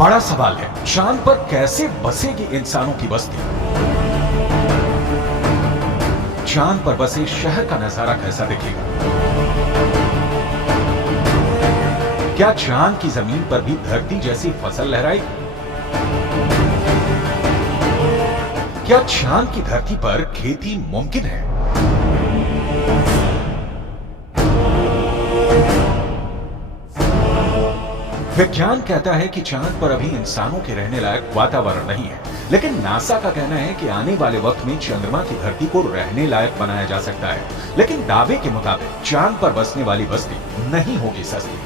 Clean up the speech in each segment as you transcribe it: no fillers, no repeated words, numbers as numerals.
बड़ा सवाल है, चांद पर कैसे बसेगी इंसानों की बस्ती? चांद पर बसे शहर का नजारा कैसा दिखेगा? क्या चांद की जमीन पर भी धरती जैसी फसल लहराएगी? क्या चांद की धरती पर खेती मुमकिन है? विज्ञान कहता है कि चांद पर अभी इंसानों के रहने लायक वातावरण नहीं है, लेकिन नासा का कहना है कि आने वाले वक्त में चंद्रमा की धरती को रहने लायक बनाया जा सकता है। लेकिन दावे के मुताबिक चांद पर बसने वाली बस्ती नहीं होगी सस्ती।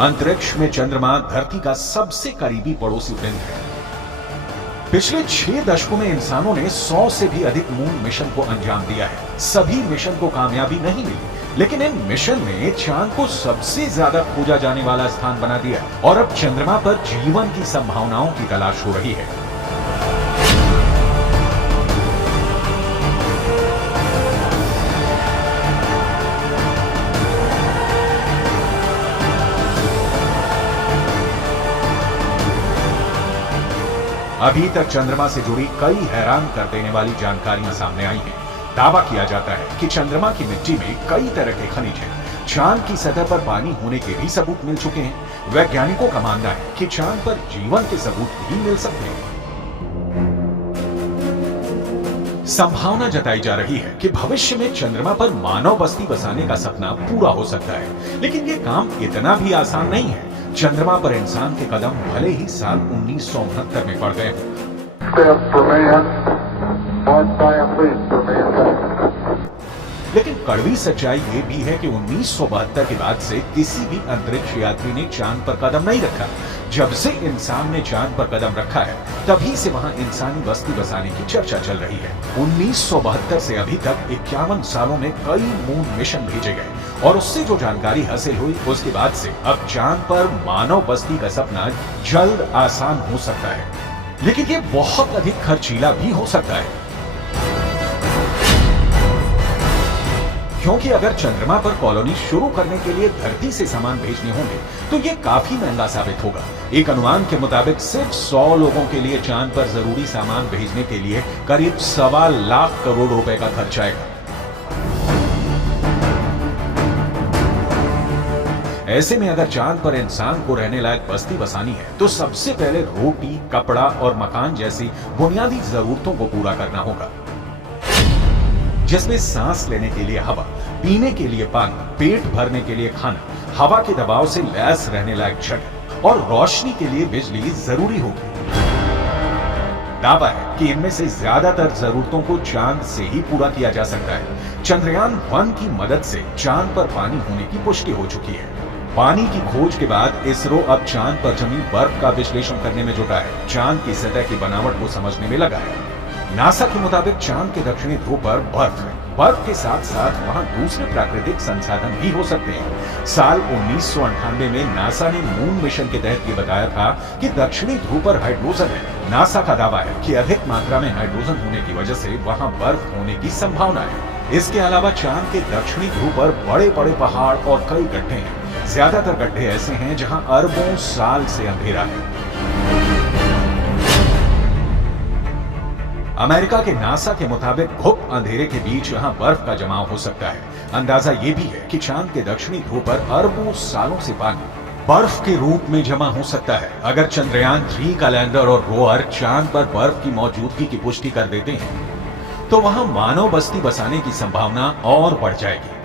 अंतरिक्ष में चंद्रमा धरती का सबसे करीबी पड़ोसी पिंड है। पिछले 6 दशकों में इंसानों ने 100 से भी अधिक मून मिशन को अंजाम दिया है। सभी मिशन को कामयाबी नहीं मिली, लेकिन इन मिशन ने चांद को सबसे ज्यादा खोजा जाने वाला स्थान बना दिया और अब चंद्रमा पर जीवन की संभावनाओं की तलाश हो रही है। अभी तक चंद्रमा से जुड़ी कई हैरान कर देने वाली जानकारियां सामने आई हैं। दावा किया जाता है कि चंद्रमा की मिट्टी में कई तरह के खनिज हैं। चांद की सतह पर पानी होने के भी सबूत मिल चुके हैं। वैज्ञानिकों का मानना है कि चांद पर जीवन के सबूत भी मिल सकते हैं। संभावना जताई जा रही है कि भविष्य में चंद्रमा पर मानव बस्ती बसाने का सपना पूरा हो सकता है, लेकिन ये काम इतना भी आसान नहीं है। चंद्रमा पर इंसान के कदम भले ही साल 1969 में पड़ गए लेकिन कड़वी सच्चाई ये भी है कि 1972 के बाद से किसी भी अंतरिक्ष यात्री ने चांद पर कदम नहीं रखा। जब से इंसान ने चांद पर कदम रखा है, तभी से वहां इंसानी बस्ती बसाने की चर्चा चल रही है। 1972 से अभी तक 51 सालों में कई मून मिशन भेजे गए और उससे जो जानकारी हासिल हुई, उसके बाद से अब चांद पर मानव बस्ती का सपना जल्द आसान हो सकता है, लेकिन ये बहुत अधिक खर्चीला भी हो सकता है। क्योंकि अगर चंद्रमा पर कॉलोनी शुरू करने के लिए धरती से सामान भेजने होंगे तो ये काफी महंगा साबित होगा। एक अनुमान के मुताबिक सिर्फ 100 लोगों के लिए चांद पर जरूरी सामान भेजने के लिए करीब 1.25 लाख करोड़ रुपए का खर्च आएगा। ऐसे में अगर चांद पर इंसान को रहने लायक बस्ती बसानी है तो सबसे पहले रोटी, कपड़ा और मकान जैसी बुनियादी जरूरतों को पूरा करना होगा, जिसमें सांस लेने के लिए हवा, पीने के लिए पानी, पेट भरने के लिए खाना, हवा के दबाव से लैस रहने लायक जगह और रोशनी के लिए बिजली जरूरी होगी। दावा है कि इनमें से ज्यादातर जरूरतों को चांद से ही पूरा किया जा सकता है। चंद्रयान 1 की मदद से चांद पर पानी होने की पुष्टि हो चुकी है। पानी की खोज के बाद इसरो अब चांद पर जमी बर्फ का विश्लेषण करने में जुटा है। चांद की सतह की बनावट को समझने में लगा है। नासा के मुताबिक चांद के दक्षिणी ध्रुव पर बर्फ है। बर्फ के साथ साथ वहां दूसरे प्राकृतिक संसाधन भी हो सकते हैं। साल 1998 में नासा ने मून मिशन के तहत ये बताया था कि दक्षिणी ध्रुव पर हाइड्रोजन है। नासा का दावा है कि अधिक मात्रा में हाइड्रोजन होने की वजह से वहां बर्फ होने की संभावना है। इसके अलावा चांद के दक्षिणी ध्रुव पर बड़े बड़े पहाड़ और कई गड्ढे हैं। ज्यादातर गड्ढे ऐसे हैं जहां अरबों साल से अंधेरा है। अमेरिका के नासा के मुताबिक घुप अंधेरे के बीच यहां बर्फ का जमाव हो सकता है। अंदाजा यह भी है कि चांद के दक्षिणी ध्रुव पर अरबों सालों से पानी बर्फ के रूप में जमा हो सकता है। अगर चंद्रयान 3 का लैंडर और रोवर चांद पर बर्फ की मौजूदगी की पुष्टि कर देते हैं तो वहां मानव बस्ती बसाने की संभावना और बढ़ जाएगी।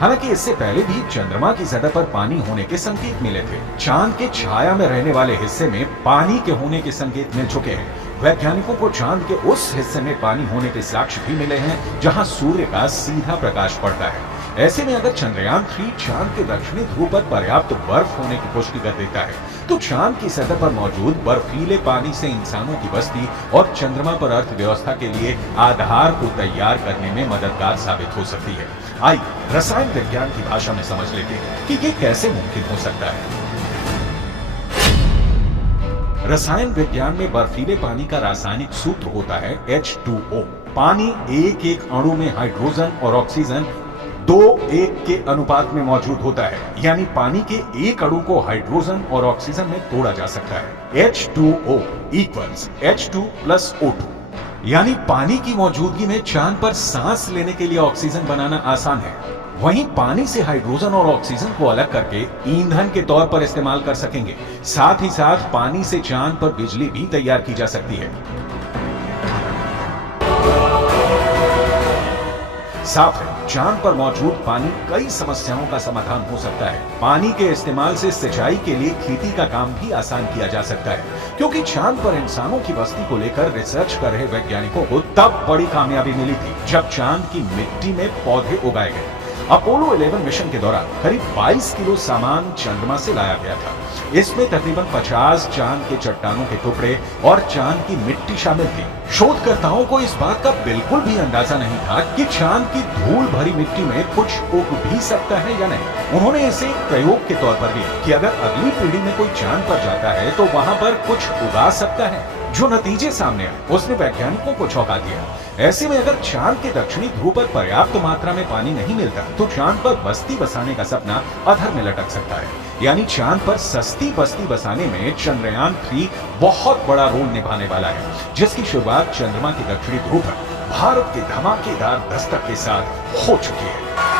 हालांकि इससे पहले भी चंद्रमा की सतह पर पानी होने के संकेत मिले थे। चांद के छाया में रहने वाले हिस्से में पानी के होने के संकेत मिल चुके हैं। वैज्ञानिकों को चांद के उस हिस्से में पानी होने के साक्ष्य भी मिले हैं जहां सूर्य का सीधा प्रकाश पड़ता है। ऐसे में अगर चंद्रयान 3 चांद के दक्षिणी ध्रुव पर पर्याप्त बर्फ होने की पुष्टि कर देता है तो चांद की सतह पर मौजूद बर्फीले पानी से इंसानों की बस्ती और चंद्रमा पर अर्थव्यवस्था के लिए आधार को तैयार करने में मददगार साबित हो सकती है। आइए रसायन विज्ञान की भाषा में समझ लेते हैं कि ये कैसे मुमकिन हो सकता है। रसायन विज्ञान में बर्फीले पानी का रासायनिक सूत्र होता है H2O। पानी एक एक अणु में हाइड्रोजन और ऑक्सीजन 2:1 के अनुपात में मौजूद होता है, यानी पानी के एक अणु को हाइड्रोजन और ऑक्सीजन में तोड़ा जा सकता है। H2O equals H2 plus O2, यानी पानी की मौजूदगी में चांद पर सांस लेने के लिए ऑक्सीजन बनाना आसान है। वहीं पानी से हाइड्रोजन और ऑक्सीजन को अलग करके ईंधन के तौर पर इस्तेमाल कर सकेंगे। साथ ही साथ पानी से चांद पर बिजली भी तैयार की जा सकती है। साफ है, चांद पर मौजूद पानी कई समस्याओं का समाधान हो सकता है। पानी के इस्तेमाल से सिंचाई के लिए खेती का काम भी आसान किया जा सकता है, क्योंकि चांद पर इंसानों की बस्ती को लेकर रिसर्च कर रहे वैज्ञानिकों को तब बड़ी कामयाबी मिली थी जब चांद की मिट्टी में पौधे उगाए गए। अपोलो 11 मिशन के दौरान करीब 22 किलो सामान चंद्रमा से लाया गया था। इसमें तकरीबन 50 चांद के चट्टानों के टुकड़े और चांद की मिट्टी शामिल थी। शोधकर्ताओं को इस बात का बिल्कुल भी अंदाजा नहीं था कि चांद की धूल भरी मिट्टी में कुछ उग भी सकता है या नहीं। उन्होंने इसे एक प्रयोग के तौर पर लिया कि अगर अगली पीढ़ी में कोई चांद पर जाता है तो वहां पर कुछ उगा सकता है। जो नतीजे सामने आए उसने वैज्ञानिकों को चौंका दिया। ऐसे में अगर चांद के दक्षिणी ध्रुव पर पर्याप्त मात्रा में पानी नहीं मिलता तो चांद पर बस्ती बसाने का सपना अधर में लटक सकता है। यानी चांद पर सस्ती बस्ती बसाने में चंद्रयान 3 बहुत बड़ा रोल निभाने वाला है, जिसकी शुरुआत चंद्रमा के दक्षिणी ध्रुव पर भारत के धमाकेदार दस्तक के साथ हो चुकी है।